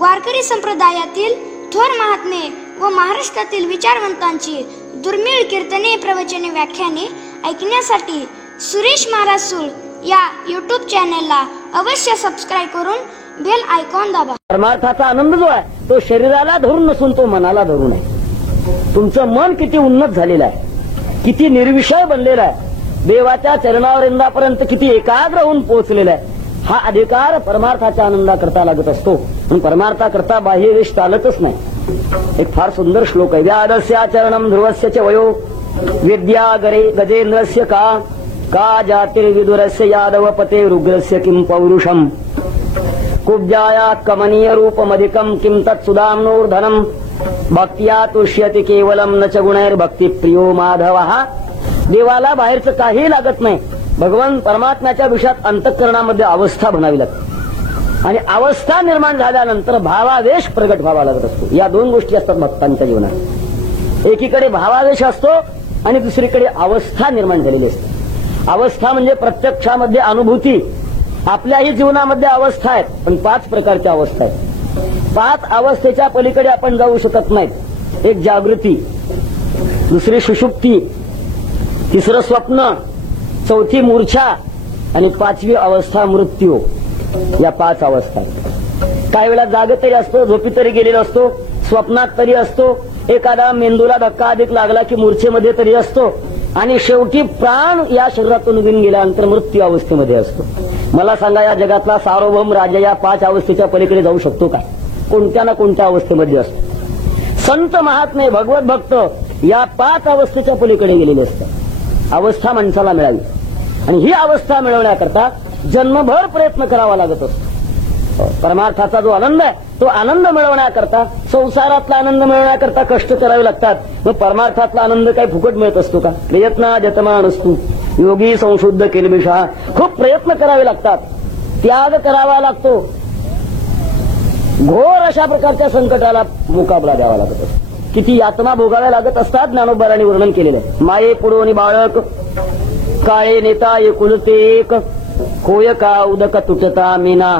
वारकरी संप्रदायातील थोर महात्मे व महाराष्ट्रातील विचारवंतांची दुर्मिळ कीर्तने, प्रवचने, व्याख्याने ऐकण्यासाठी सुरेश महाराज सूळ या यूट्यूब चॅनलला अवश्य सबस्क्राईब करून बेल आयकॉन दाबा. परमार्थाचा आनंद जो आहे तो शरीराला धरून नसून तो मनाला धरून आहे. तुमचं मन किती उन्नत झालेलं आहे, किती निर्विषय बनलेला आहे, देवाच्या चरणावरिंदापर्यंत किती एकाग्र होऊन पोहोचलेला आहे, हा अधिकार परमार्थाच्या आनंदाकरता लागत असतो. म्हणून परमार्थाकरता बाह्य वेश चालतच नाही. एक फार सुंदर श्लोक आहे. व्यादस्य चरणम ध्रुवस्य च वयो विद्या गजेंद्रस्य का जातिर्विदुरस्य यादव पते रुग्रस्य किं पौरुषम कुब्जाया कमनीय रूपमधिकम किं तत्सुदाम्नोर्धनम भक्त्या तुष्यति केवलम न च गुणैर्भक्ती प्रियो माधवः. देवाला बाहेरचं काही लागत नाही. भगवान परमात्म्याच्या विषयात अंतःकरणामध्ये अवस्था बनावी लागते आणि अवस्था निर्माण झाल्यानंतर भावावेश प्रगट व्हावा लागत असतो. या दोन गोष्टी असतात भक्तांच्या जीवनात. एकीकडे भावावेश असतो आणि दुसरीकडे अवस्था निर्माण झालेली असते. अवस्था म्हणजे प्रत्यक्षामध्ये अनुभूती. आपल्याही जीवनामध्ये अवस्था आहेत, पण 5 प्रकारच्या अवस्था आहेत. 5 अवस्थेच्या पलीकडे आपण जाऊ शकत नाहीत. एक जागृती, दुसरी सुषुप्ती, तिसरं स्वप्न, चौथी मूर्छा आणि 5वी अवस्था मृत्यू. या 5 अवस्था. काही वेळा जाग तरी असतो, झोपी तरी गेलेला असतो, स्वप्नात तरी असतो, एखादा मेंदूला धक्का अधिक लागला की मूर्छेमध्ये तरी असतो आणि शेवटी प्राण या शरीरातून निघून गेल्यानंतर मृत्यू अवस्थेमध्ये असतो. मला सांगा, या जगातला सार्वभौम राजा या 5 अवस्थेच्या पलीकडे जाऊ शकतो काय? कोणत्या ना कोणत्या अवस्थेमध्ये असतो. संत महात्मे भगवत भक्त या 5 अवस्थेच्या पलीकडे गेलेले असतात. अवस्था माणसाला मिळावी आणि ही अवस्था मिळवण्याकरता जन्मभर प्रयत्न करावा लागत असतो. परमार्थाचा जो आनंद आहे तो आनंद मिळवण्याकरता, संसारातला आनंद मिळवण्याकरता कष्ट करावे लागतात. मग परमार्थातला आनंद काही फुकट मिळत असतो का? प्रयत्न जतमान असतो योगी संशुद्ध किलबिषा. खूप प्रयत्न करावे लागतात, त्याग करावा लागतो, घोर अशा प्रकारच्या संकटाला मुकाबला द्यावा लागत असतो. किती यातना भोगाव्या लागत असतात. ज्ञानोबारांनी वर्णन केलेलं आहे. माये पुढोनी बाळक काळे नेता एकुलते एक होय का उदक तुटता मीना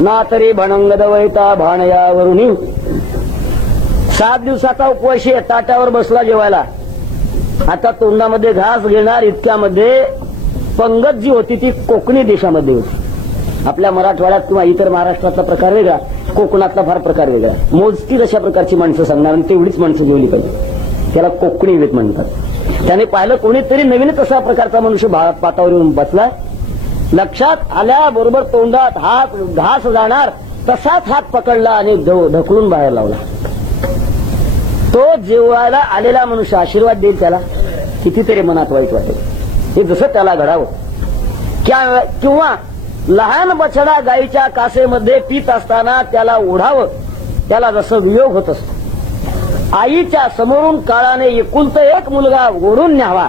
ना तरी भणंग दवैता भाणयावरुनी. 7 दिवसाचा उपवाशी ताट्यावर बसला जेवायला. आता तोंडामध्ये घास घेणार इतक्यामध्ये पंगत जी होती ती कोकणी देशामध्ये होती. आपल्या मराठवाड्यात किंवा इतर महाराष्ट्रातला प्रकार वेगळा, कोकणातला फार प्रकार वेगळा. मोजतील अशा प्रकारची माणसं सांगणार आणि तेवढीच माणसं जेवली पाहिजे. त्याला कोकणी वेत म्हणतात. त्याने पाहिलं कोणीतरी नवीनच असा प्रकारचा मनुष्य पातावर येऊन बसलाय. लक्षात आल्याबरोबर तोंडात हात घास जाणार तसाच हात पकडला आणि ढकलून बाहेर लावला. तो जेवायला आलेला मनुष्य आशीर्वाद देईल त्याला. कितीतरी मनात वाईट वाटेल. हे जसं त्याला घडावं. किंवा लहान बछडा गाईच्या कासेमध्ये पीत असताना त्याला ओढावं, त्याला जसं वियोग होत असतो. आईच्या समोरून काळाने एकुलता एक मुलगा ओढून न्यावा,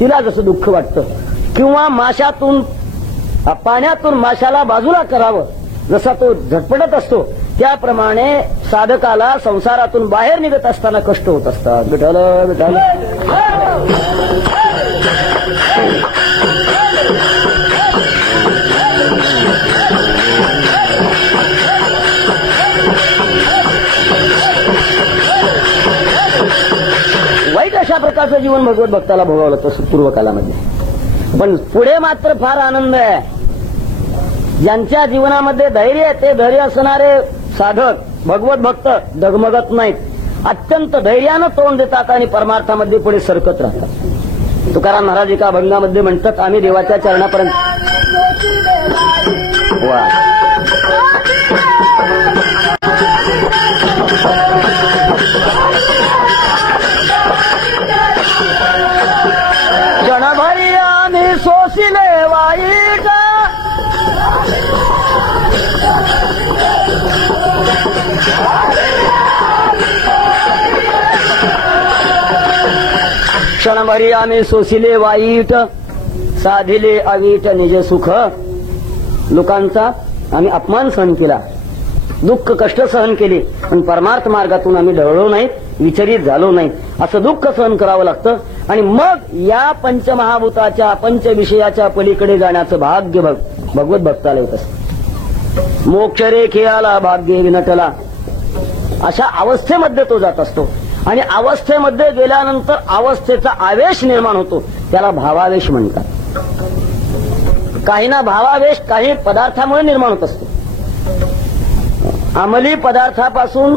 तिला जसं दुःख वाटतं. किंवा पाण्यातून माशाला बाजूला करावं, जसा तो झटपटत असतो त्याप्रमाणे साधकाला संसारातून बाहेर निघत असताना कष्ट होत असतात. विठ्ठल विठ्ठल. वाईट अशा प्रकारचं जीवन भगवत भक्ताला भोगावं लागतं पूर्वकालामध्ये. पण पुढे मात्र फार आनंद आहे. ज्यांच्या जीवनामध्ये धैर्य आहे ते धैर्य असणारे साधक भगवत भक्त डगमगत नाहीत. अत्यंत धैर्यानं तोंड देतात आणि परमार्थामध्ये पुढे सरकत राहतात. तुकाराम महाराज एका अभंगामध्ये म्हणतात, आम्ही देवाच्या चरणापर्यंत क्षणभरी आम्ही सोसिले वाईट क्षणभरी आम्ही सोसिले वाईट साधिले अवीट निज सुख. लोकांचा आम्ही अपमान सहन केला, दुःख कष्ट सहन केले, पण परमार्थ मार्गातून आम्ही ढळलो नाहीत, विचलित झालो नाही. असं दुःख सहन करावं लागतं आणि मग या पंचमहाभूताच्या पंचविषयाच्या पलीकडे जाण्याचं भाग्य भगवत भक्ताला येत असतं. मोक्षरेखेयाला भाग्ये विनटला, अशा अवस्थेमध्ये तो जात असतो. आणि अवस्थेमध्ये गेल्यानंतर अवस्थेचा आवेश निर्माण होतो, त्याला भावावेश म्हणतात. काही ना भावावेश काही पदार्थामुळे निर्माण होत असतो. अंमली पदार्थापासून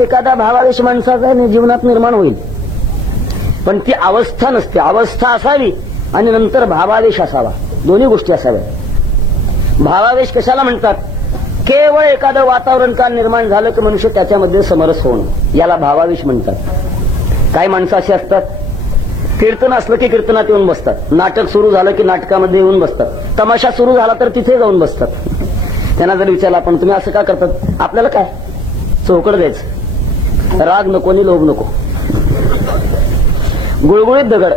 एखादा भावावेश माणसाचा जीवनात निर्माण होईल, पण ती अवस्था नसते. अवस्था असावी आणि नंतर भावावेश असावा, दोन्ही गोष्टी असाव्या. भावावेश कशाला म्हणतात? केवळ एखादं वातावरण का निर्माण झालं की मनुष्य त्याच्यामध्ये समरस होणं, याला भावावेश म्हणतात. काही माणसं अशी असतात, कीर्तन असलं की कीर्तनात येऊन बसतात, नाटक सुरू झालं की नाटकामध्ये येऊन बसतात, तमाशा सुरू झाला तर तिथे जाऊन बसतात. त्यांना जर विचारलं आपण तुम्ही असं का करतात, आपल्याला काय चौकड द्यायचं, राग नको आणि लोभ नको. गुळगुळीत दगड,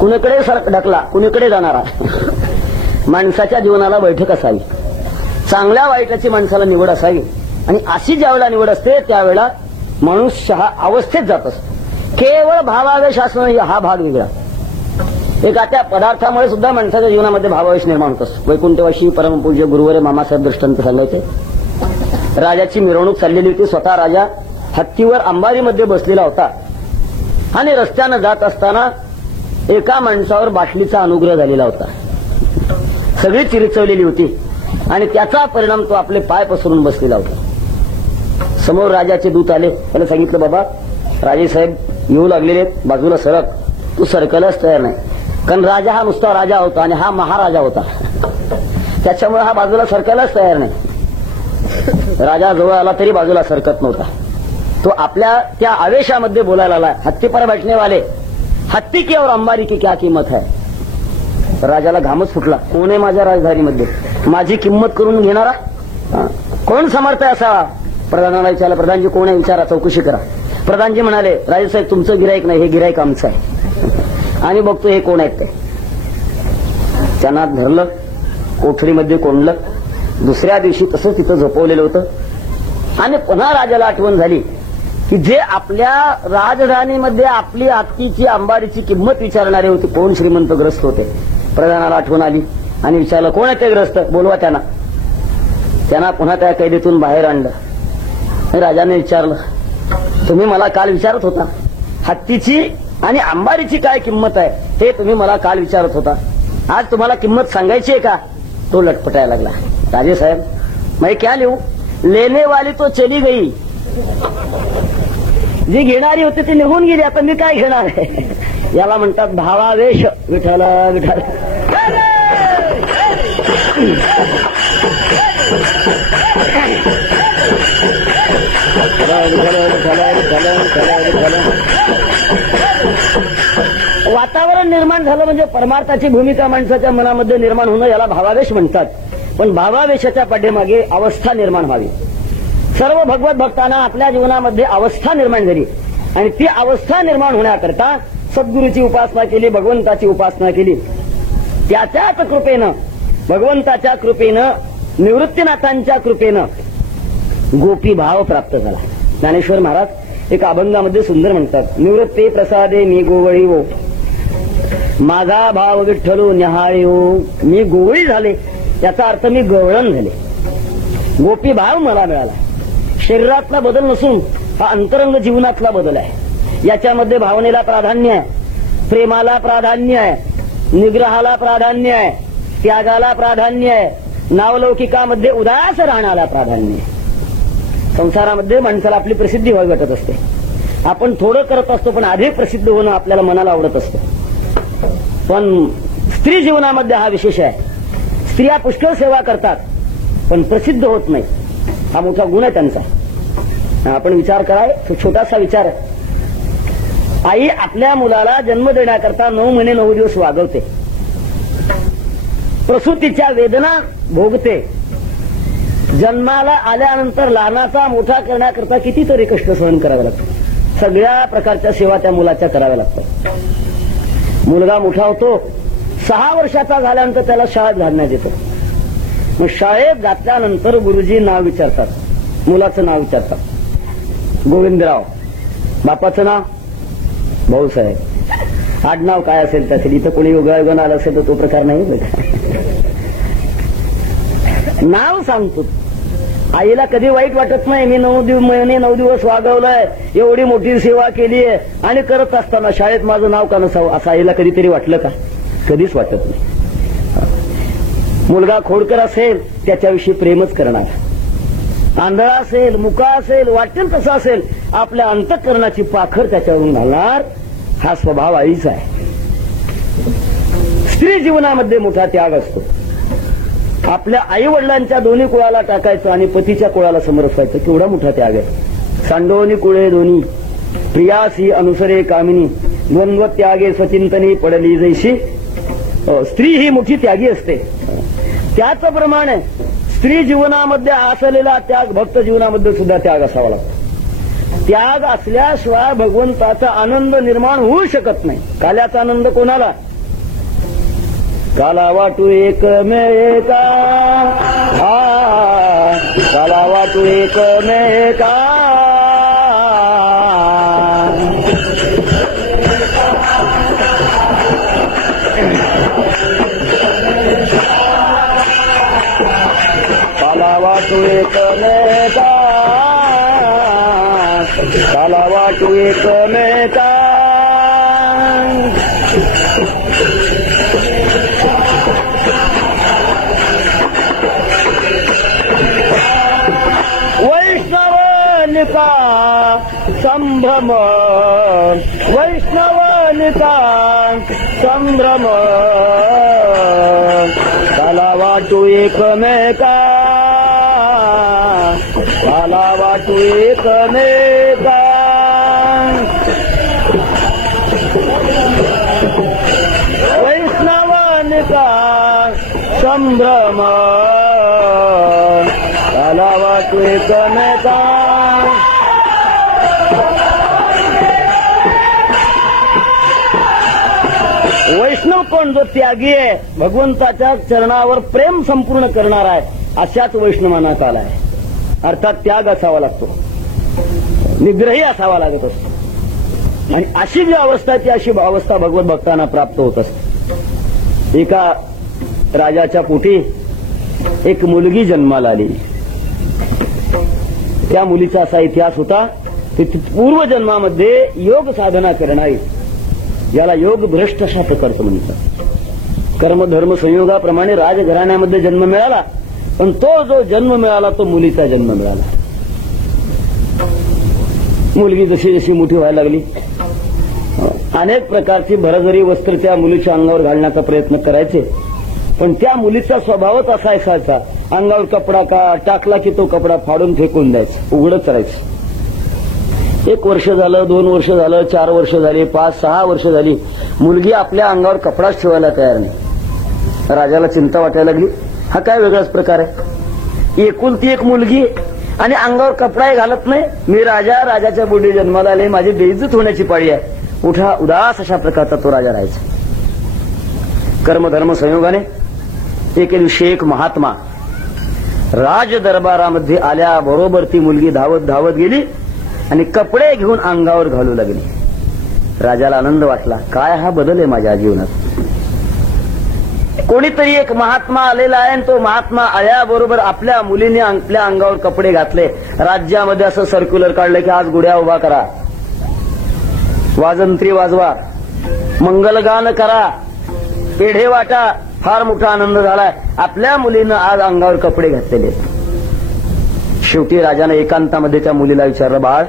कुणीकडे सरक ढकला कुणीकडे जाणारा. माणसाच्या जीवनाला बैठक असावी, चांगल्या वाईटाची माणसाला निवड असावी. आणि अशी ज्यावेळेला निवड असते त्यावेळेला मनुष्य हा अवस्थेत जात असतो. केवळ भावावेश असणं हा भाग वेगळा. एका त्या पदार्थामुळे सुद्धा माणसाच्या जीवनामध्ये भावावेश निर्माण होत असतो. वैकुंठवाशी परमपूज्य गुरुवरे मामासाहेब दृष्टांत सांगायचे. राजाची मिरवणूक चाललेली होती, स्वतः राजा हत्तीवर अंबारीमध्ये बसलेला होता आणि रस्त्यानं जात असताना एका माणसावर बाटलीचा अनुग्रह झालेला होता. सगळी चिरचवलेली होती आणि त्याचा परिणाम तो आपले पाय पसरून बसलेला होता. समोर राजाचे दूत आले, त्याला सांगितलं बाबा राजेसाहेब येऊ लागलेले, बाजूला सरक. तू सरकायलाच तयार नाही, कारण राजा हा नुसता राजा होता आणि हा महाराजा होता, त्याच्यामुळे हा बाजूला सरकायलाच तयार नाही. राजा जवळ आला तरी बाजूला सरकत नव्हता. तो आपल्या त्या आवेशामध्ये बोलायला आला, हत्ती पर बैठने वाले, हत्ती की और अंबारी की क्या किंमत है. राजाला घामच फुटला. कोण आहे माझ्या राजधानीमध्ये माझी किंमत करून घेणारा, कोण समर्थ आहे असा. प्रधानाला विचारलं, प्रधानजी कोण आहे विचारा, चौकशी करा. प्रधानजी म्हणाले राजेसाहेब तुमचं गिराईक नाही, हे गिराईक आमचं आहे आणि बघतो हे कोण आहेत ते. त्यांना धरलं, कोठडीमध्ये कोंडलं. दुसऱ्या दिवशी तसंच तिथं झोपवलेलं होतं. आणि पुन्हा राजाला आठवण झाली की जे आपल्या राजधानीमध्ये आपली हत्तीची अंबारीची किंमत विचारणारे होते कोण श्रीमंत ग्रस्त होते. प्रधानाला आठवण आली आणि विचारलं कोण आहे ते ग्रस्त, बोलवा त्यांना. त्यांना पुन्हा त्या कैदेतून बाहेर आणलं. राजाने विचारलं तुम्ही मला काल विचारत होता हत्तीची आणि अंबारीची काय किंमत आहे, हे तुम्ही मला काल विचारत होता, आज तुम्हाला किंमत सांगायची आहे का. तो लटपटायला लागला. राजेसाहेब मैं क्या लिहू, लेने वाली तो चली गई, जी घेणारी होती ती निघून गेली, आता मी काय घेणार आहे. याला म्हणतात भावावेश. विठाला विठाला. वातावरण निर्माण झालं म्हणजे परमार्थाची भूमिका माणसाच्या मनामध्ये निर्माण होणं, याला भावावेश म्हणतात. पण भावावेशाच्या पाठीमागे अवस्था निर्माण व्हावी. सर्व भगवत भक्तांना आपल्या जीवनामध्ये अवस्था निर्माण झाली आणि ती अवस्था निर्माण होण्याकरता सद्गुरूची उपासना केली, भगवंताची उपासना केली. त्याच्याच कृपेनं, भगवंताच्या कृपेनं, निवृत्तीनाथांच्या कृपेनं गोपी भाव प्राप्त झाला. ज्ञानेश्वर महाराज एक अभंगामध्ये सुंदर म्हणतात, निवृत्ती प्रसादे मी गोवळी हो, माझा भाव विठ्ठलो न्याहाळी हो. मी गोवळी झाले याचा अर्थ मी गवळण झाले. गोपी भाव मला मिळाला. शरीरातला बदल नसून हा अंतरंग जीवनातला बदल आहे. याच्यामध्ये भावनेला प्राधान्य आहे, प्रेमाला प्राधान्य आहे, निग्रहाला प्राधान्य आहे, त्यागाला प्राधान्य आहे, नावलौकिकामध्ये उदास राहण्याला प्राधान्य आहे. संसारामध्ये माणसाला आपली प्रसिद्धी व्हावी वाटत असते. आपण थोडं करत असतो पण अधिक प्रसिद्ध होणं आपल्याला मनाला आवडत असतं. पण स्त्री जीवनामध्ये हा विशेष आहे. स्त्रिया पुष्कळ सेवा करतात पण प्रसिद्ध होत नाही. हा मोठा गुण आहे त्यांचा. आपण विचार कराय, छोटासा विचार. आई आपल्या मुलाला जन्म देण्याकरता 9 महिने 9 दिवस वागवते, प्रसूतीच्या वेदना भोगते, जन्माला आल्यानंतर लहानाचा मोठा करण्याकरता कितीतरी कष्ट सहन करावे लागतात. सगळ्या प्रकारच्या सेवा त्या मुलाच्या कराव्या लागतात. मुलगा मोठा होतो, 6 वर्षाचा झाल्यानंतर त्याला शाळेत घालण्यात येतं. मग शाळेत घातल्यानंतर गुरुजी नाव विचारतात, मुलाचं नाव विचारतात. गोविंदराव. बापाचं नाव भाऊसाहेब. आडनाव काय असेल त्याचे. इथं कोणी योगायोगान आलं असेल तर तो प्रकार नाही. नाव सांगतो. आईला कधी वाईट वाटत नाही. मी 9 दिवस वागवलंय, एवढी मोठी सेवा केली आहे, आणि करत असताना शाळेत माझं नाव का नसावं असं आईला कधीतरी वाटलं का? कधीच वाटत नाही. मुलगा खोडकर असेल त्याच्याविषयी प्रेमच करणार, आंधळा असेल, मुका असेल, वाटेल तसा असेल, आपल्या अंतःकरणाची पाखर त्याच्यावरून घालणार. हा स्वभाव आईचा आहे. स्त्री जीवनामध्ये मोठा त्याग असतो. आपल्या आई वडिलांच्या दोन्ही कुळाला टाकायचं आणि पतीच्या कुळाला समरसायचं, केवढा मोठा त्याग आहे. सांडोनी कुळे दोन्ही प्रियासी अनुसरे कामिनी द्वंद्व त्यागे स्वचिंतनी पडली जैशी. स्त्री ही मोठी त्यागी असते. त्याचप्रमाणे स्त्री जीवनामध्ये असलेला त्याग भक्त जीवनामध्ये सुद्धा त्याग असावा लागतो. त्याग असल्याशिवाय भगवंताचा आनंद निर्माण होऊ शकत नाही. काल्याचा आनंद कोणाला? काला वाटू एकमेका, काला वाटू एकमेका. काला वाटू एकमेका, काला वाटू एकमेका. वैष्णवनिका संभ्रम, वैष्णवनिका संभ्रम. काला वाटू एकमेका, काला वाटू एकमेका. वैष्णवनिका संभ्रम, काला वाटू एकमेका. वैष्णव कोण? जो त्यागी आहे, भगवंताच्या चरणावर प्रेम संपूर्ण करणार आहे, अशाच वैष्णवांना आला आहे. अर्थात त्याग असावा लागतो, निग्रही असावा लागत असतो. आणि अशी जी अवस्था आहे ती अशी अवस्था भगवत भक्तांना प्राप्त होत असते. एका राजाच्या पोटी एक मुलगी जन्माला आली. त्या मुलीचा असा इतिहास होता की पूर्वजन्मामध्ये योग साधना करणारी, याला योग भ्रष्ट अशा प्रकारचं म्हणतात. कर्मधर्म संयोगाप्रमाणे राजघराण्यामध्ये जन्म मिळाला, पण तो जो जन्म मिळाला तो मुलीचा जन्म मिळाला. मुलगी जशी जशी मोठी व्हायला लागली, अनेक प्रकारची भरजरी वस्त्र त्या मुलीच्या अंगावर घालण्याचा प्रयत्न करायचे, पण त्या मुलीचा स्वभावच असा असायचा, अंगावर कपडा का टाकला की तो कपडा फाडून फेकून द्यायचा, उघडच राहायचं. 1 वर्ष झालं, 2 वर्ष झालं, 4 वर्ष झाली, 5-6 वर्ष झाली, मुलगी आपल्या अंगावर कपडाच ठेवायला तयार नाही. राजाला चिंता वाटायला लागली, हा काय वेगळाच प्रकार आहे. एकुलती एक मुलगी आणि अंगावर कपडाही घालत नाही. मी राजा, राजाच्या बुडी जन्माला आले, माझी बेइज्जत होण्याची पाळी आहे. उठा उदास अशा प्रकारचा तो राजा राहायचा. कर्मधर्म संयोगाने एके दिवशी एक महात्मा राज दरबारामध्ये आल्याबरोबर ती मुलगी धावत धावत गेली आणि कपडे घेऊन अंगावर घालू लागली. राजाला आनंद वाटला, काय हा बदल आहे माझ्या जीवनात. कोणीतरी एक महात्मा आलेला आहे आणि तो महात्मा आल्याबरोबर आपल्या मुलीने आपल्या अंगावर कपडे घातले. राज्यामध्ये असं सर्क्युलर काढलं की आज गुड्या उभा करा, वाजंत्री वाजवा, मंगलगान करा, पेढे वाटा. फार मोठा आनंद झालाय. आपल्या मुलीनं आज अंगावर कपडे घातलेले. शेवटी राजाने एकांतामध्ये त्या मुलीला विचारलं, बाळ,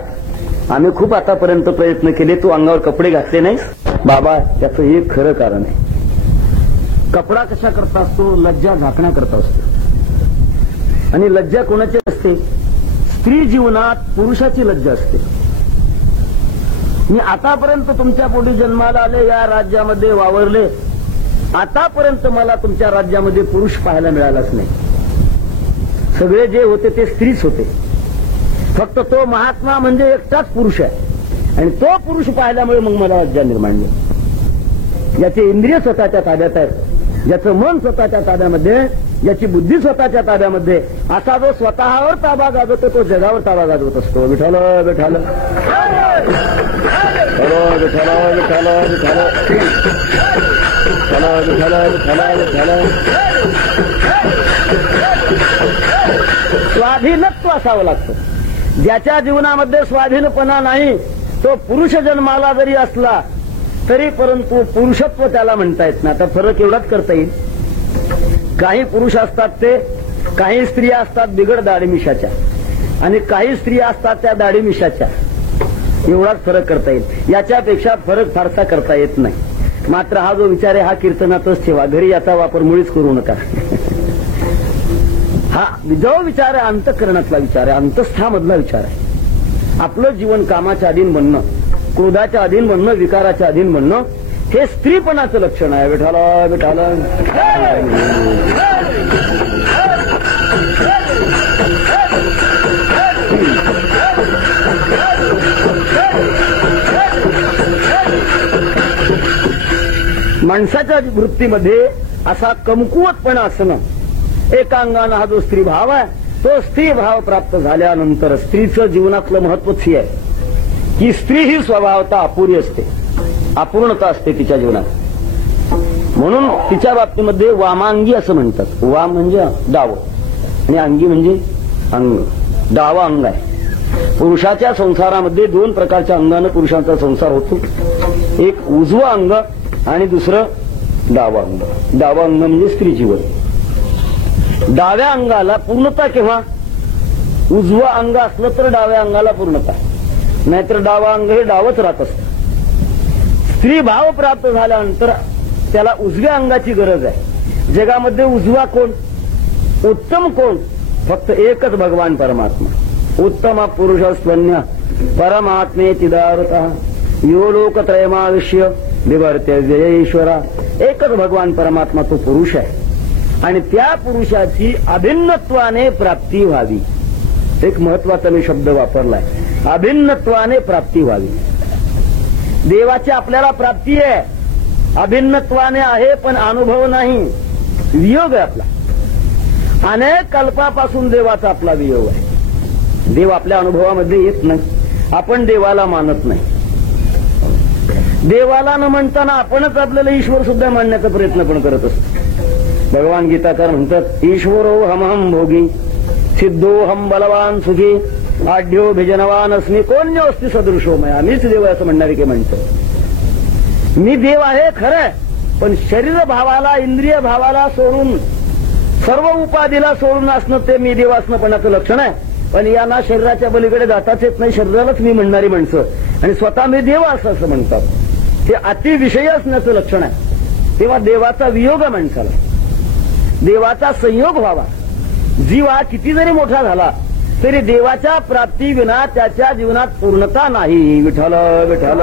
आम्ही खूप आतापर्यंत प्रयत्न केले, तू अंगावर कपडे घातले नाहीस. बाबा, त्याचं एक खरं कारण आहे. कपडा कशा करता असतो? लज्जा झाकण्याकरता असतो. आणि लज्जा कोणाची असते? स्त्री जीवनात पुरुषाची लज्जा असते. मी आतापर्यंत तुमच्या पोटी जन्माला आले, या राज्यामध्ये वावरले, आतापर्यंत मला तुमच्या राज्यामध्ये पुरुष पाहायला मिळालाच नाही. सगळे जे होते ते स्त्रीच होते. फक्त तो महात्मा म्हणजे एकटाच पुरुष आहे आणि तो पुरुष पाहिल्यामुळे मग मला लज्जा निर्माण झाली. ज्याचे इंद्रिय स्वतःच्या ताब्यात आहेत, ज्याचं मन स्वतःच्या ताब्यामध्ये, ज्याची बुद्धी स्वतःच्या ताब्यामध्ये, असा जो स्वतःवर ताबा गाजवतो तो जगावर ताबा गाजवत असतो. विठ्ठल विठ्ठल विठ्ठल विठ्ठल विठ्ठल विठ्ठल विठ्ठल विठ्ठल. स्वाधीनत्व असावं लागतं. ज्याच्या जीवनामध्ये स्वाधीनपणा नाही तो पुरुष जन्माला जरी असला तरी परंतु पुरुषत्व त्याला म्हणता येत नाही. आता फरक एवढाच करता येईल, काही पुरुष असतात ते, काही स्त्रिया असतात बिगड दाढीमिशाच्या आणि काही स्त्रिया असतात त्या दाढीमिशाच्या. एवढाच फरक करता येईल, याच्यापेक्षा फरक फारसा करता येत नाही. मात्र हा जो विचार आहे हा कीर्तनातच ठेवा, घरी याचा वापर मुळीच करू नका. हा जो विचार आहे अंतःकरणातला विचार आहे, अंतस्थामधला विचार आहे. आपलं जीवन कामाच्या अधीन बनणं, क्रोधाच्या अधीन बनणं, विकाराच्या अधीन बनणं हे स्त्रीपणाचं लक्षण आहे. विठाला विठाला माणसाच्या वृत्तीमध्ये असा कमकुवतपणा असणं, एका अंगानं हा जो स्त्री भाव आहे तो स्त्री भाव प्राप्त झाल्यानंतर स्त्रीचं जीवनातलं महत्वच हे आहे की स्त्री ही स्वभावता अपुरी असते, अपूर्णता असते तिच्या जीवनात. म्हणून तिच्या बाबतीमध्ये वामांगी असं म्हणतात. वाम म्हणजे डावं आणि अंगी म्हणजे अंग. डावा अंग आहे. पुरुषाच्या संसारामध्ये दोन प्रकारच्या अंगानं पुरुषांचा संसार होतो. एक उजवं अंग आणि दुसरं डावा अंग. डावा अंग म्हणजे स्त्री जीवन. डाव्या अंगाला पूर्णता केव्हा? उजवं अंग असलं तर डाव्या अंगाला पूर्णता, नाहीतर डावा अंग हे डावच राहत असतं. स्त्री भाव प्राप्त झाल्यानंतर त्याला उजव्या अंगाची गरज आहे. जगामध्ये उजवा कोण, उत्तम कोण? फक्त एकच भगवान परमात्मा. उत्तम पुरुष स्वन्य परमात्मे चिदारता यो लोकत्रयमाविष्य विवर्त्य व्ययेश्वरा. एकच भगवान परमात्मा तो पुरुष आहे आणि त्या पुरुषाची अभिन्नत्वाने प्राप्ती व्हावी. एक महत्वाचा मी शब्द वापरलाय, अभिन्नत्वाने प्राप्ती व्हावी. देवाची आपल्याला प्राप्ती आहे, अभिन्नत्वाने आहे, पण अनुभव नाही, वियोग आहे आपला. अनेक कल्पापासून देवाचा आपला वियोग आहे. देव आपल्या अनुभवामध्ये येत नाही, आपण देवाला मानत नाही. देवाला न म्हणताना आपणच आपल्याला ईश्वर सुद्धा मानण्याचा प्रयत्न पण करत असतो. भगवान गीताकार म्हणतात, ईश्वरो हमहम भोगी सिद्धोहम बलवान सुखी आढ्यो भिजनवान अस्मी कोण्य अस्ति सदृशो मया. मीच देव असं म्हणणारे की म्हणतात. मी देव आहे खरं, पण शरीर भावाला, इंद्रिय भावाला सोडून, सर्व उपाधीला सोडून असणं ते मी देव असणंपणाचं लक्षण आहे. पण यांना शरीराच्या बलीकडे जाताच येत नाही. शरीरालाच मी म्हणणारी माणसं आणि स्वतः मी देव असं म्हणतात. ते अतिविषयी असण्याचं लक्षण आहे. तेव्हा देवाचा वियोग आहे माणसाला, देवाचा संयोग व्हावा. जीव हा किती जरी मोठा झाला तरी देवाच्या प्राप्ती विना त्याच्या जीवनात पूर्णता नाही. विठ्ठल विठ्ठल.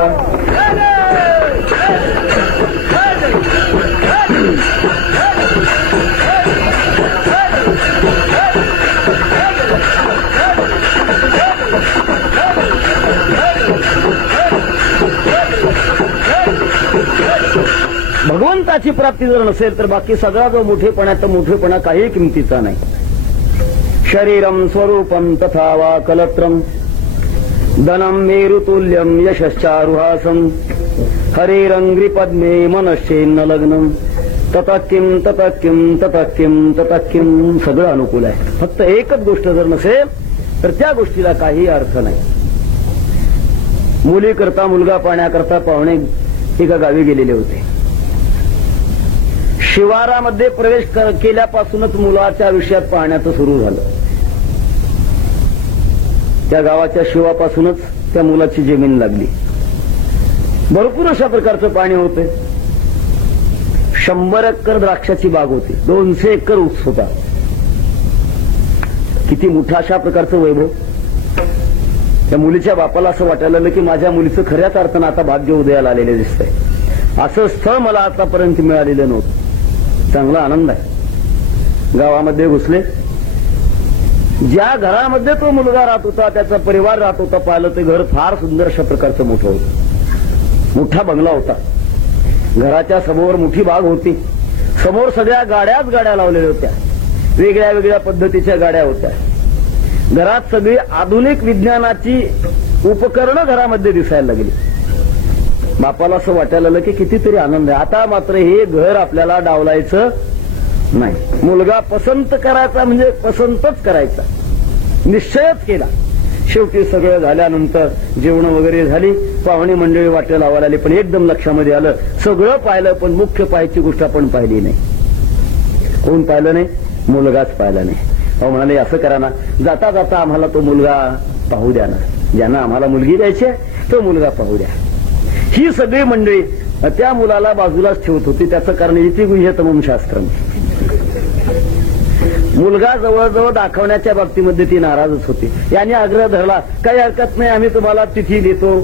भगवंताची प्राप्ती जर नसेल तर बाकी सगळा जो मोठेपणा, तो मोठेपणा काही किमतीचा नाही. शरीरम स्वरूपम तथा वा कलत्रम धनम मेरुतुल्यम यशश्चारुहासम हरेरंग्री पद्मे मनश्चेन्न लग्नम ततकिम ततकिम ततकिम ततकिम. सगळं अनुकूल आहे. फक्त एकच गोष्ट जर नसेल तर त्या गोष्टीला काही अर्थ नाही. मुली करता मुलगा पाहण्याकरता पाहुणे एका गावी गेलेले होते. शिवारामध्ये प्रवेश केल्यापासूनच मुलाच्या आयुष्यात पाहण्याचं सुरू झालं. त्या गावाच्या शिवापासूनच त्या मुलाची जमीन लागली. भरपूर अशा प्रकारचं पाणी होते. 100 एकर द्राक्षाची बाग होती, 200 एकर ऊस होता. किती मोठा अशा प्रकारचं वैभव. त्या मुलीच्या बापाला असं वाटायला लागलं की माझ्या मुलीचं खऱ्याच अर्थानं आता भाग्य उदयाला आलेले दिसतंय. असं स्थळ मला आतापर्यंत मिळालेलं नव्हतं. चांगला आनंद आहे. गावामध्ये घुसले. ज्या घरामध्ये तो मुलगा राहत होता, त्याचा परिवार राहत होता, पाहिलं ते घर फार सुंदर अशा प्रकारचं मोठं होतं. मोठा बंगला होता. घराच्या समोर मोठी बाग होती. समोर सगळ्या गाड्याच गाड्या लावलेल्या होत्या. वेगळ्या वेगळ्या पद्धतीच्या गाड्या होत्या. घरात सगळी आधुनिक विज्ञानाची उपकरणं घरामध्ये दिसायला लागली. बापाला असं वाटायला लागलं की कितीतरी आनंद आहे. आता मात्र हे घर आपल्याला डावलायचं नाही. मुलगा पसंत करायचा म्हणजे पसंतच करायचा, निश्चयच केला. शेवटी सगळं झाल्यानंतर जेवण वगैरे झाली, पाहुणे मंडळी वाटेला लावायला आली, पण एकदम लक्षामध्ये आलं सगळं पाहिलं, पण मुख्य पाहायची गोष्ट आपण पाहिली नाही. कोण पाहिलं नाही? मुलगाच पाहिला नाही. अहो म्हणाले असं करा ना, जाता जाता आम्हाला तो मुलगा पाहू द्या ना, ज्यांना आम्हाला मुलगी द्यायची आहे तो मुलगा पाहू द्या. ही सगळी मंडळी त्या मुलाला बाजूलाच ठेवत होती. त्याचं कारण इतिगुह्यतमं शास्त्रम. मुलगा जवळजवळ दाखवण्याच्या बाबतीमध्ये ती नाराजच होती. याने आग्रह धरला, काही हरकत नाही, आम्ही तुम्हाला तिथी देतो,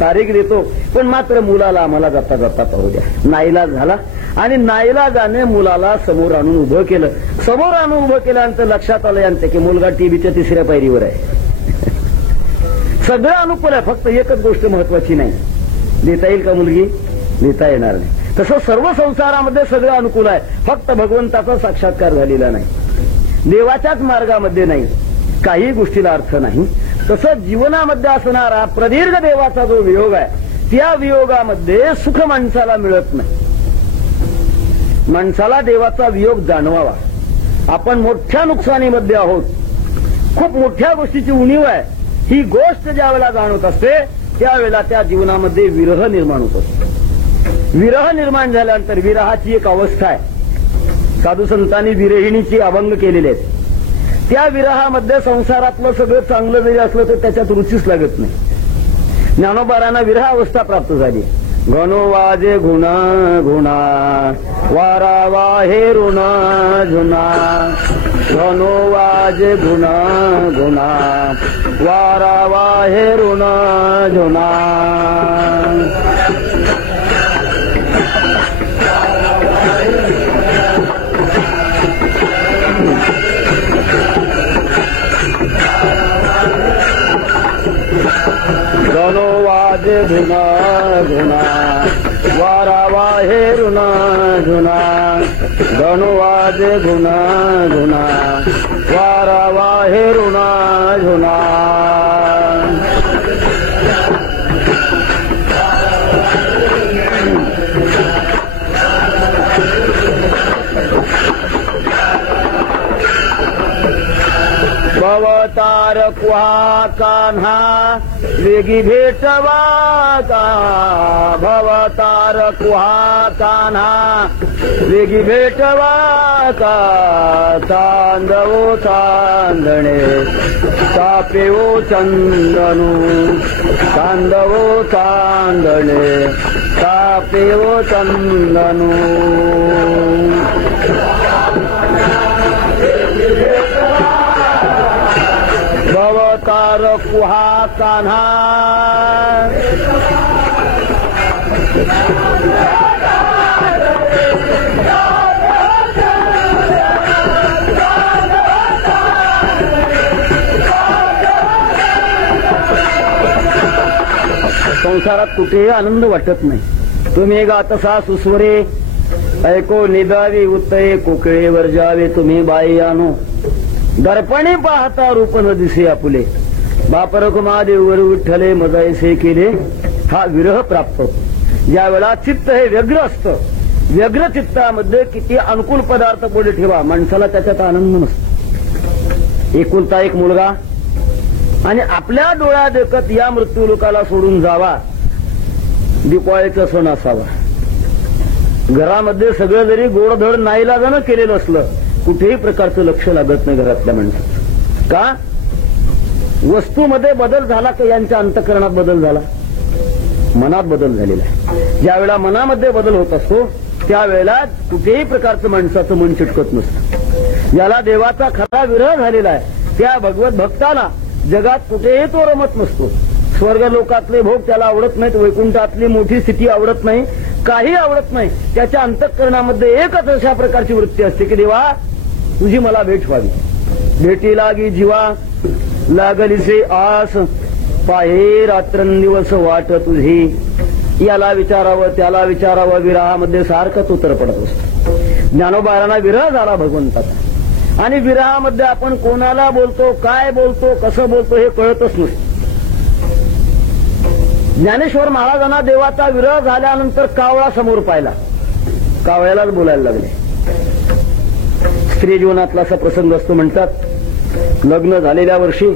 तारीख देतो, पण मात्र मुलाला आम्हाला जाता जाता पाहू द्या. नाईलाज झाला आणि नाईलाजाने मुलाला समोर आणून उभं केलं. समोर आणून उभं केल्यानंतर लक्षात आलं यांचं की मुलगा टीव्हीच्या 3ऱ्या पायरीवर आहे. सगळं अनुकूल आहे, फक्त एकच गोष्ट महत्वाची नाही, देता येईल का मुलगी? देता येणार नाही. तसं सर्व संसारामध्ये सगळं अनुकूल आहे, फक्त भगवंताचा साक्षात्कार झालेला नाही, देवाच्याच मार्गामध्ये नाही, काही गोष्टीला अर्थ नाही. तसं जीवनामध्ये असणारा प्रदीर्घ देवाचा जो वियोग आहे, त्या वियोगामध्ये सुख माणसाला मिळत नाही. माणसाला देवाचा वियोग जाणवावा. आपण मोठ्या नुकसानीमध्ये आहोत, खूप मोठ्या गोष्टीची उणीव आहे, ही गोष्ट ज्या वेळेला जाणवत असते त्यावेळेला त्या जीवनामध्ये विरह निर्माण होत असतो. विरह निर्माण झाल्यानंतर विरहाची एक अवस्था आहे. साधू संतांनी विरहिणीची अभंग केलेले आहेत. त्या विरहामध्ये संसारातलं सगळं चांगलं जरी असलं तर त्याच्यात रुचीच लागत नाही. ज्ञानोबारांना विरह अवस्था प्राप्त झाली. घनो वाजे गुणा गुणा वारा वाहे ऋणा झुना, घनो वाजे गुणा गुणा वारा वाहे ऋणा झुना. घनो वाजे गुणा गुणा वारा वाहे ऋणा झुना, घनो वाजे गुणा गुणा वारा वाहे ऋणा झुना. भवतार कुहा कान्हा वेगी भेटवा का, भवतार कुहा कान्हा वेगी भेटवा का. चांदवो चांदणे तापेवो चंदनू, चांदवो चांदणे तापेवो चंदनू. भवतार कुहा कान्हा संसारात कुठेही आनंद वाटत नाही. तुम्ही गातसा सुस्वरे ऐको निदावी उत्तये, कोकिळेवर जावे तुम्ही बाई आणो, दर्पणे पाहता रूप न दिसे आपुले. बापर महादेवर विठ्ठले मजायसे केले. हा विरह प्राप्त होतो. ज्या वेळा चित्त हे व्यग्र असतं, व्यग्र चित्तामध्ये किती अनुकूल पदार्थ पुढे ठेवा, माणसाला त्याच्यात आनंद नसतो. एकुलता एक मुलगा आणि आपल्या डोळ्यात देखत या मृत्यू लोकाला सोडून जावा, दिपाळीचा सण असावा. घरामध्ये सगळं जरी गोडधड नाईलाजानं केलेलं असलं, कुठेही प्रकारचं लक्ष लागत नाही घरातल्या माणसाचं. का? वस्तूमध्ये बदल झाला का यांच्या अंतःकरणात बदल झाला? मनात बदल झालेला आहे. ज्या वेळेला मनामध्ये बदल होत असतो त्यावेळेला कुठेही प्रकारचं माणसाचं मन चिटकत नसतं. ज्याला देवाचा खरा विरह झालेला आहे त्या भगवत भक्ताला जगात कुठेही तो रमत नसतो. स्वर्ग लोकातले भोग त्याला आवडत नाहीत, वैकुंठातली मोठी स्थिती आवडत नाही, काही आवडत नाही. त्याच्या अंतःकरणामध्ये एकच अशा प्रकारची वृत्ती असते की देवा तुझी मला भेट व्हावी. भेटी लागी जीवा लागलीसे आस, पाहे रात्रंदिवस वाट तुझी. याला विचारावं त्याला विचारावं, विरहामध्ये सारखं तो तरपडत असतो. ज्ञानोबारांना विरह झाला भगवंताचा आणि विरहामध्ये आपण कोणाला बोलतो, काय बोलतो, कसं बोलतो हे कळतच नसतं. ज्ञानेश्वर महाराजांना देवाचा विरह झाल्यानंतर कावळा समोर पाहिला, कावळ्यालाच बोलायला लागले. स्त्री जीवनातला असा प्रसंग असतो. म्हणतात लग्न झालेल्या वर्षी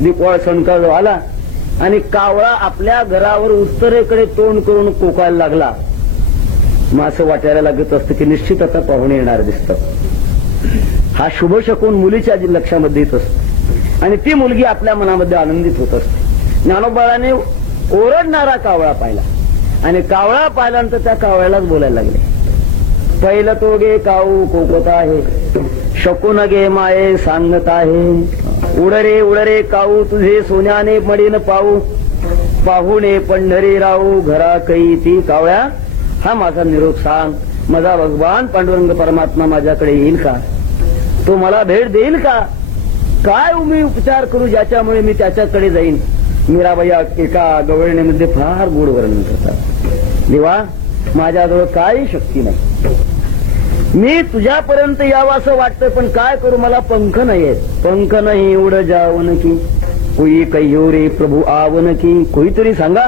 दीपवाळ सणकाळ आला आणि कावळा आपल्या घरावर उत्तरेकडे तोंड करून कोकायला लागला. मग असं वाटायला लागत असतं की निश्चित आता पाहुणे येणार दिसतात. हा शुभ शकून मुलीच्या लक्षामध्ये येत असतो आणि ती मुलगी आपल्या मनामध्ये आनंदित होत असते. ज्ञानोबाळाने ओरडणारा कावळा पाहिला आणि कावळा पाहिल्यानंतर त्या कावळ्यालाच बोलायला लागले. पहिलं तो गे काऊ कोकत आहे, शकून गे माये सांगत आहे. उडरे काऊ तुझे सोन्याने मडीन पाहू, पाहुणे पंढरी राहू घरा कै ती. कावळ्या हा माझा निरोप सांग, माझा भगवान पांडुरंग परमात्मा माझ्याकडे येईल का? तो मला भेट देईल का? काय मी उपचार करू ज्याच्यामुळे मी त्याच्याकडे जाईन? मीराबाई एका गवळणीमध्ये फार गोड वर्णन करतात. देवा माझ्याजवळ काही शक्ती नाही, मी तुझ्यापर्यंत यावं असं वाटतं, पण काय करू, मला पंख नाहीये. पंख नाही उड जावन की कोई कह्यो रे प्रभू आवन की. कोणीतरी सांगा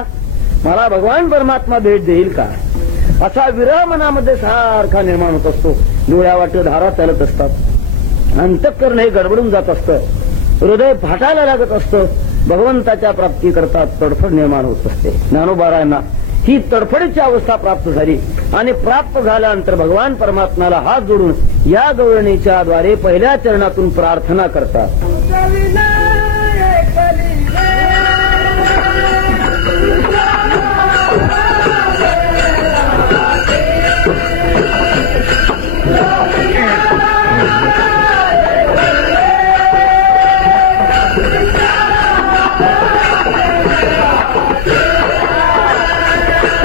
मला भगवान परमात्मा भेट देईल का? असा विरह मनामध्ये सारखा निर्माण होत असतो. डोळ्यावाट धारा चालत असतात, अंतःकरण हे गडबडून जात असतं, हृदय फाटायला लागत असतं. भगवंताच्या प्राप्ती करता तडफड निर्माण होत असते. ज्ञानोबारायांना ही तडफडीची अवस्था प्राप्त झाली आणि प्राप्त झाल्यानंतर भगवान परमात्म्याला हात जोडून या गवळणीच्या द्वारे पहिल्या चरणातून प्रार्थना करतात.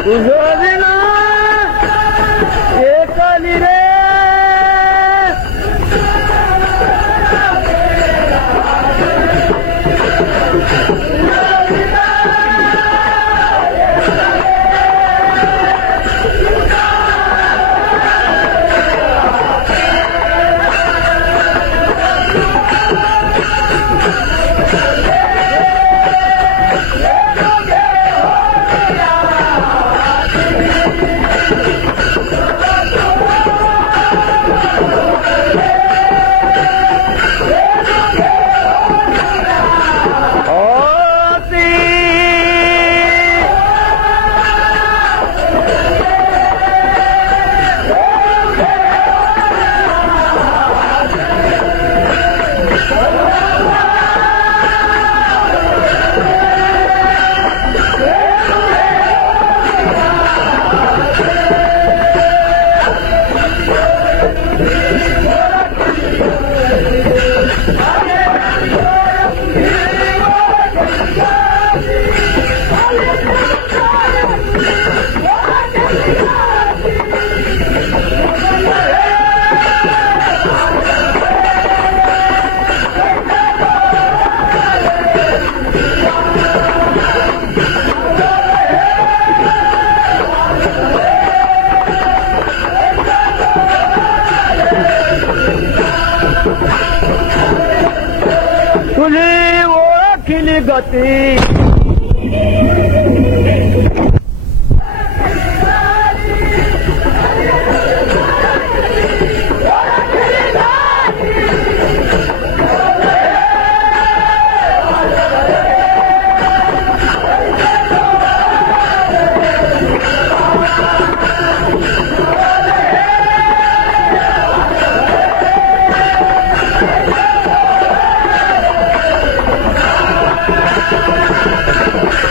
तुझं विना एकली रे, तुझी ओळखली गती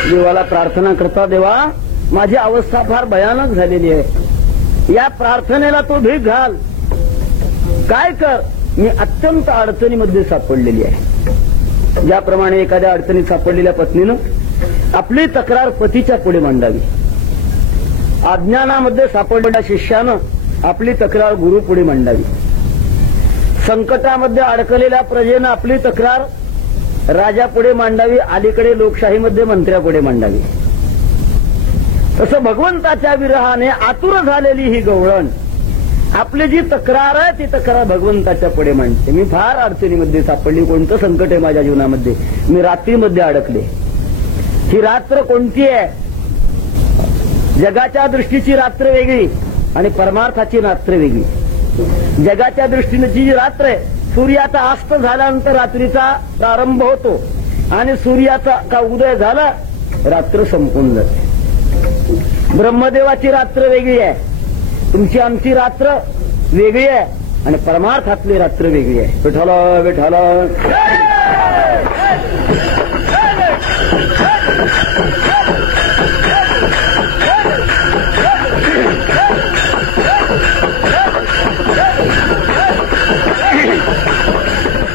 देवाला प्रार्थना करता, देवा माझी अवस्था फार भयानक झालेली आहे, या प्रार्थनेला तो भीक घाल. काय कर, मी अत्यंत अडचणीमध्ये सापडलेली आहे. ज्याप्रमाणे एखाद्या अडचणीत सापडलेल्या पत्नीनं आपली तक्रार पतीच्या पुढे मांडावी, अज्ञानामध्ये सापडलेल्या शिष्यानं आपली तक्रार गुरु पुढे मांडावी, संकटामध्ये अडकलेल्या प्रजेनं आपली तक्रार राजा पुढे मांडावी, अलीकडे लोकशाहीमध्ये मंत्र्यापुढे मांडावी. तसं भगवंताच्या विरहाने आतुर झालेली ही गवळण आपली जी तक्रार आहे ती तक्रार भगवंताच्या पुढे मांडते. मी फार अडचणीमध्ये सापडली, कोणतं संकट आहे माझ्या जीवनामध्ये, मी रात्रीमध्ये अडकले. ही रात्र कोणती आहे? जगाच्या दृष्टीची रात्र वेगळी आणि परमार्थाची रात्र वेगळी. जगाच्या दृष्टीने जी रात्र आहे, सूर्याचा अस्त झाल्यानंतर रात्रीचा प्रारंभ होतो आणि सूर्याचा का उदय झाला रात्र संपून जाते. ब्रह्मदेवाची रात्र वेगळी आहे, तुमची आमची रात्र वेगळी आहे आणि परमार्थातली रात्र वेगळी आहे. विठ्ठल विठ्ठल.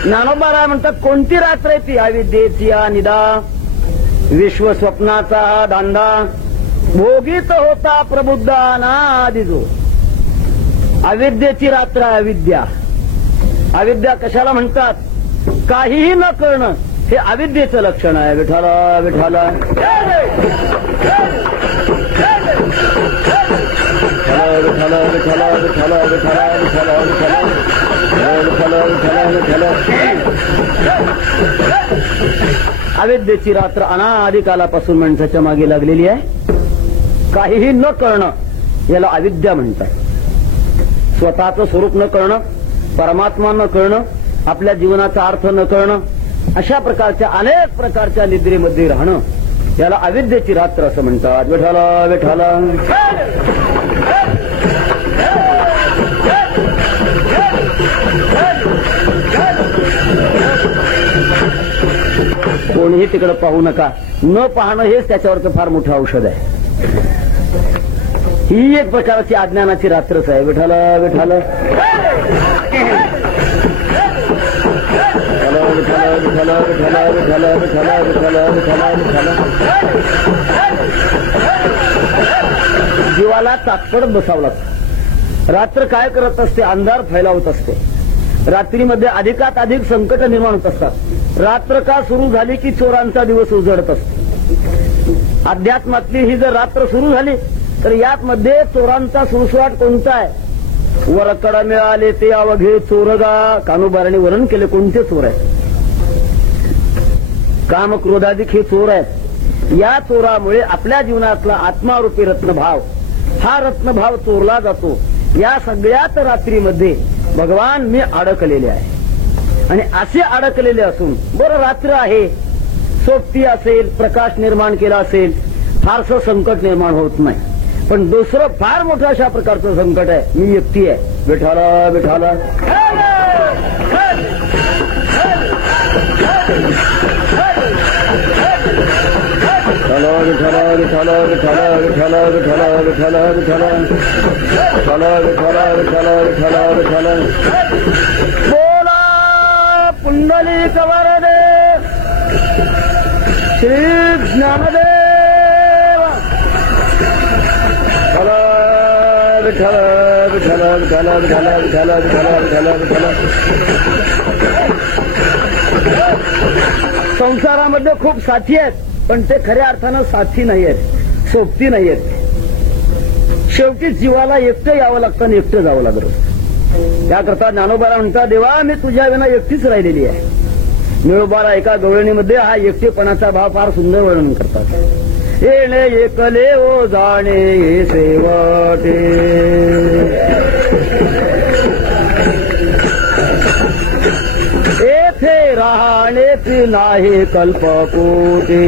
ज्ञानोबा म्हणतात कोणती रात्र आहे ती? अविद्येची निदा, विश्वस्वप्नाचा दांडा, भोगीत होता प्रबुद्धा नादी जो. अविद्येची रात्र आहे अविद्या. अविद्या कशाला म्हणतात? काहीही न करणं हे अविद्येचं लक्षण आहे. विठ्ठल विठ्ठल. विठ्ठल विठ्ठल विठ्ठल विठ्ठल विठ्ठल विठ्ठल. अविद्येची रात्र अनादी कालापासून माणसाच्या मागे लागलेली आहे. काहीही न करणं याला अविद्या म्हणतात. स्वतःचं स्वरूप न करणं, परमात्मा न करणं, आपल्या जीवनाचा अर्थ न करणं, अशा प्रकारच्या अनेक प्रकारच्या निद्रेमध्ये राहणं याला अविद्येची रात्र असं म्हणतात. विठ्ठल विठ्ठल. कोणीही तिकडे पाहू नका. न पाहणं हेच त्याच्यावरचं फार मोठं औषध आहे. ही एक प्रकारची अज्ञानाची रात्रच आहे. विठ्ठल विठ्ठल. विठ्ठल विठ्ठल विठ्ठल विठ्ठल विठ्ठल विठ्ठल विठ्ठल विठ्ठल. जीवाला तात्परत बसावं लागतं. रात्र काय करत असते? अंधार फैलावत असते. रात्रीमध्ये अधिकात अधिक संकट निर्माण होत असतात. रात्र का सुरू झाली की चोरांचा दिवस उजळत असतो. अध्यात्मातली ही जर रात्र सुरू झाली तर यात मध्ये चोरांचा सुळसुळाट कोणता आहे? वरकडा मिळाले ते अवघे चोरगा. कानोबाराने वर्णन केले कोणते चोर आहेत. काम क्रोधाधिक हे चोर आहेत. या चोरामुळे आपल्या जीवनातला आत्मारूपी रत्नभाव हा रत्नभाव चोरला जातो. या सगळ्यात रात्रीमध्ये भगवान मी अडकलेले आहे आणि असे अडकलेले असून बरं रात्र आहे, सोबती असेल, प्रकाश निर्माण केला असेल, फारसं संकट निर्माण होत नाही. पण दुसरं फार मोठं अशा प्रकारचं संकट आहे, मी एकटी आहे. विठ्ठल विठ्ठल. विठ्ठल विठ्ठल विठ्ठल विठ्ठल विठ्ठल विठ्ठल विठ्ठल विठ्ठल विठ्ठल विठ्ठल विठ्ठल. बोला पुंडलिक वरदे श्री ज्ञानदेव. विठ्ठल विठ्ठल विठ्ठल विठ्ठल विठ्ठल विठ्ठल विठ्ठल विठ्ठल. संसारामध्ये खूप साथी आहेत पण ते खऱ्या अर्थानं साथी नाही आहेत, सोबती नाही आहेत. शेवटी जीवाला एकटं यावं लागतं आणि एकटं जावं लागतं. त्याकरता ज्ञानोबाला म्हणता देवा मी तुझ्या विना एकटीच राहिलेली आहे. निळोबाला एका गवळणीमध्ये हा एकटेपणाचा भाव फार सुंदर वर्णन करतात. येणे एकले ओ जाणे हे सेवटे, येथे राहणे नाही कल्पकोटे.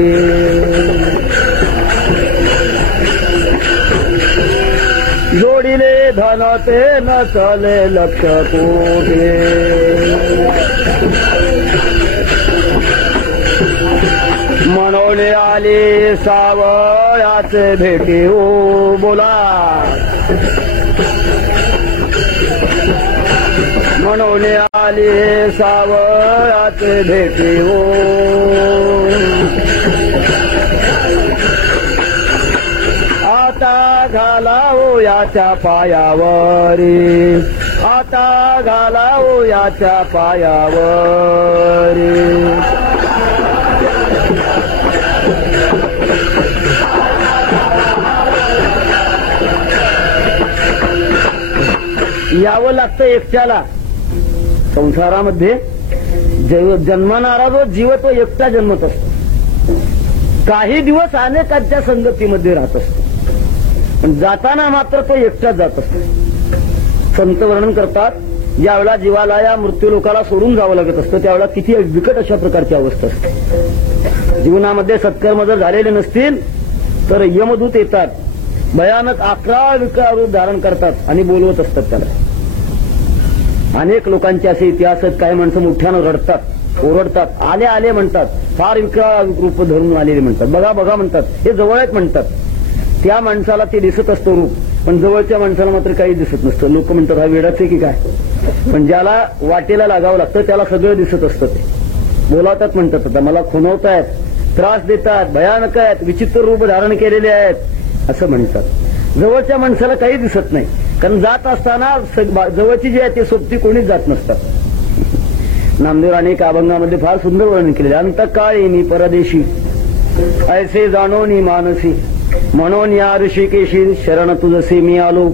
जोडिले धन ते न चले लक्ष कोटे. म्हणून आले सावळ्याचे भेटी हो बोला. म्हणून आले सावळ्याचे भेटी हो. आता घाला हो याच्या पायावरी, आता घाला हो याच्या पायावरी. यावं लागतं एकट्याला. संसारामध्ये जन्मणारा जो जीव तो एकटा जन्मत असतो. काही दिवस अनेकांच्या संगतीमध्ये राहत असतो पण जाताना मात्र तो एकटाच जात असतो. संत वर्णन करतात, ज्यावेळेला जीवाला या मृत्यू लोकाला सोडून जावं लागत असतं त्यावेळेला किती बिकट अशा प्रकारची अवस्था असते. जीवनामध्ये सत्कर्म जर झालेले नसतील तर यमदूत येतात, भयानक 11 विकार रूप धारण करतात आणि बोलवत असतात त्याला. अनेक लोकांचे असे इतिहास आहेत. काही माणसं मोठ्यानं रडतात, ओरडतात, आले आले म्हणतात, फार विकार रूप धरून आलेले म्हणतात, बघा बघा म्हणतात, हे जवळ आहेत म्हणतात. त्या माणसाला ते दिसत असतो रूप, पण जवळच्या माणसाला मात्र काही दिसत नसतं. लोक म्हणतात हा वेडाच आहे की काय, पण ज्याला वाटेला लागावं लागतं त्याला सगळं दिसत असतं. ते बोलावतात म्हणतात, आता मला खुणवतायत, त्रास देतात, भयानक आहेत, विचित्र रूप धारण केलेले आहेत असं म्हणतात. जवळच्या माणसाला काही दिसत नाही, कारण जात असताना जवळची जी आहे ते सोबती कोणीच जात नसतात. नामदेवाने एका अभंगामध्ये फार सुंदर वर्णन केलेले. अंतकाळी मी परदेशी ऐसे जाणोनी मानसी, म्हणून या ऋषिकेशी शरण तुझसे मी आलो.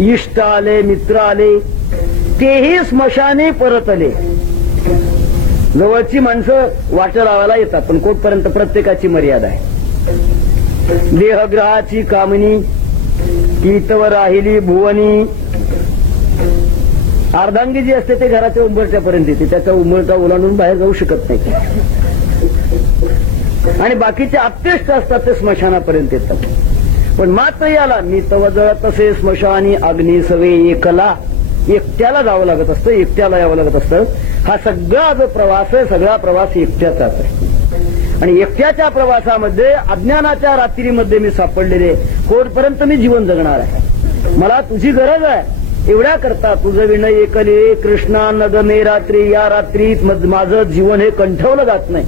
इष्ट आले, मित्र आले, तेही स्मशाने परतले. जवळची माणसं वाट लावायला येतात, पण कोटपर्यंत प्रत्येकाची मर्यादा आहे. देहग्रहाची कामनी कीतवर राहिली भुवनी. अर्धांगी जी असते ते घराच्या उंबरट्यापर्यंत येते, त्याचा उंबरटा ओलांडून बाहेर जाऊ शकत नाही. आणि बाकीचे अत्यष्ट असतात ते स्मशानापर्यंत येतात. पण मात्र याला मी तव जळत तसे स्मशानी अग्नी सवे एकला. एकट्याला जावं लागत असतं, एकट्याला यावं लागत असतं. हा सगळा जो प्रवास आहे, सगळा प्रवास एकट्याचाच आहे. आणि एकट्याच्या प्रवासामध्ये अज्ञानाच्या रात्रीमध्ये मी सापडलेले, कोणपर्यंत मी जीवन जगणार आहे. मला तुझी गरज आहे. एवढ्या करता तुझं विनय एकले कृष्णा नगमे रात्री. या रात्रीत माझं जीवन हे कंठवलं जात नाही,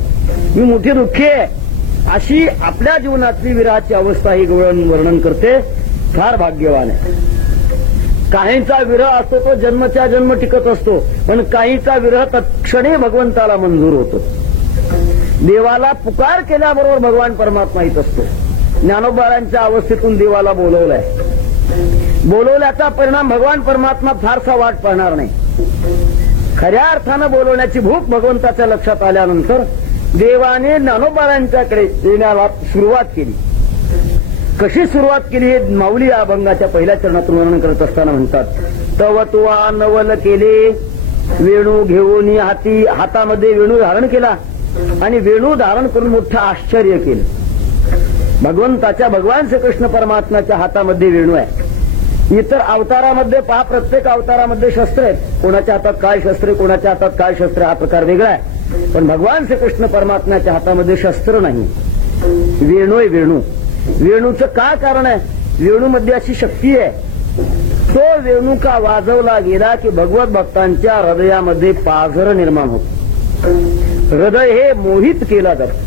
मी मोठी दुःखी आहे. अशी आपल्या जीवनातली विरहाची अवस्था ही वर्णन करते. फार भाग्यवान आहे. काहींचा विरह असतो तो जन्मच्या जन्म टिकत असतो, पण काहींचा विरह तत्क्षणी भगवंताला मंजूर होतो. देवाला पुकार केल्याबरोबर भगवान परमात्मा येत असतो. ज्ञानोबारांच्या अवस्थेतून देवाला बोलवलाय. बोलवल्याचा परिणाम भगवान परमात्मा फारसा वाट पाहणार नाही. खऱ्या अर्थानं बोलवण्याची भूक भगवंताच्या लक्षात आल्यानंतर देवाने ज्ञानोबारांच्याकडे येण्याला सुरुवात केली. कशी सुरुवात केली हे माऊली या अभंगाच्या पहिल्या चरणातून वर्णन करत असताना म्हणतात. तव तुवा नवल केले वेणू घेऊन हाती. हातामध्ये वेणू धारण केला आणि वेणू धारण करून मोठं आश्चर्य केलं. भगवंताच्या, भगवान श्रीकृष्ण परमात्म्याच्या हातामध्ये वेणू आहे. इतर अवतारामध्ये पहा, प्रत्येक अवतारामध्ये शस्त्र आहेत. कोणाच्या हातात काय शस्त्र, कोणाच्या हातात काय शस्त्र, हा प्रकार वेगळा आहे. पण भगवान श्रीकृष्ण परमात्म्याच्या हातामध्ये शस्त्र नाही, वेणू आहे. वेणू, वेणूचं काय कारण आहे? वेणूमध्ये अशी शक्ती आहे, तो वेणू का वाजवला गेला की भगवत भक्तांच्या हृदयामध्ये पाझर निर्माण होत. हृदय हे मोहित केला जातं.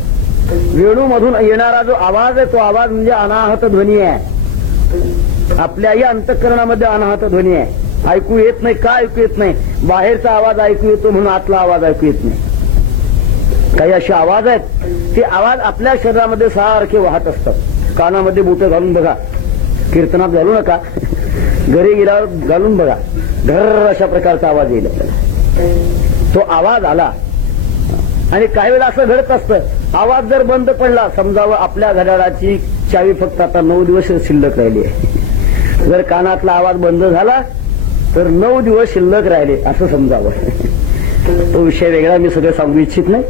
वेणूमधून येणारा जो आवाज आहे तो आवाज म्हणजे अनाहत ध्वनी आहे. आपल्याही अंतःकरणामध्ये अनाहत ध्वनी आहे. ऐकू येत नाही. का ऐकू येत नाही? बाहेरचा आवाज ऐकू येतो म्हणून आतला आवाज ऐकू येत नाही. काही असे आवाज आहेत, ते आवाज आपल्या शरीरामध्ये सारखे वाहत असतात. कानामध्ये बोटं घालून बघा, कीर्तनात घालू नका, घरी गेल्यावर घालून बघा, घर अशा प्रकारचा आवाज येईल आपल्याला. तो आवाज आला आणि काही वेळा असं घडत असतं, आवाज जर बंद पडला समजावं आपल्या घड्याळाची चावी फक्त आता 9 दिवस शिल्लक राहिली आहे. जर कानातला आवाज बंद झाला तर 9 दिवस शिल्लक राहिले असं समजावं. तो विषय वेगळा, मी सगळं सांगू इच्छित नाही.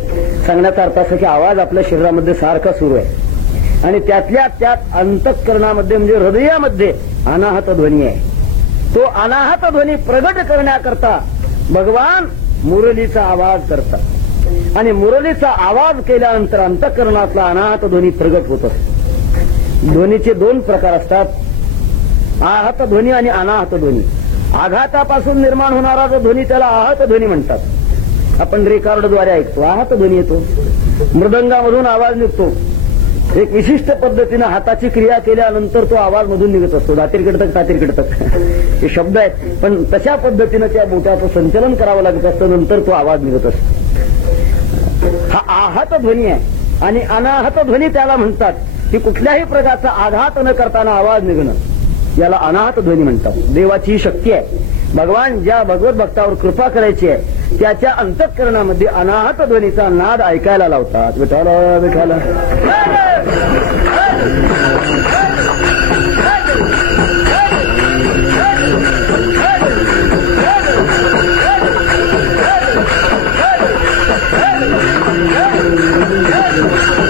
सांगण्याचा अर्थ असा की आवाज आपल्या शरीरामध्ये सारखा सुरू आहे आणि त्यातल्या त्यात अंतःकरणामध्ये म्हणजे हृदयामध्ये अनाहत ध्वनी आहे. तो अनाहत ध्वनी प्रगट करण्याकरता भगवान मुरलीचा आवाज करतात आणि मुरलीचा आवाज केल्यानंतर अंतःकरणातला अनाहत ध्वनी प्रगट होत असतो. ध्वनीचे 2 प्रकार असतात, आहत ध्वनी आणि अनाहत ध्वनी. आघातापासून निर्माण होणारा जो ध्वनी त्याला आहत ध्वनी म्हणतात. आपण रेकॉर्डद्वारे ऐकतो, आहत ध्वनी येतो. मृदंगामधून आवाज निघतो, एक विशिष्ट पद्धतीनं हाताची क्रिया केल्यानंतर तो आवाज मधून निघत असतो. दातीर कडतक तातीर कडतक हे शब्द आहेत, पण तशा पद्धतीनं त्या बोटाचं संचलन करावं लागत असतं, नंतर तो आवाज निघत असतो. हा आहत ध्वनी आहे. आणि अनाहत ध्वनी त्याला म्हणतात की कुठल्याही प्रकारचा आघात न करताना आवाज निघणं, याला अनाहत ध्वनी म्हणतात. देवाची शक्ती आहे. भगवान ज्या भगवत भक्तावर कृपा करायची आहे त्याच्या अंतःकरणामध्ये अनाहत ध्वनीचा नाद ऐकायला लावतात. विठाला विठाला आहे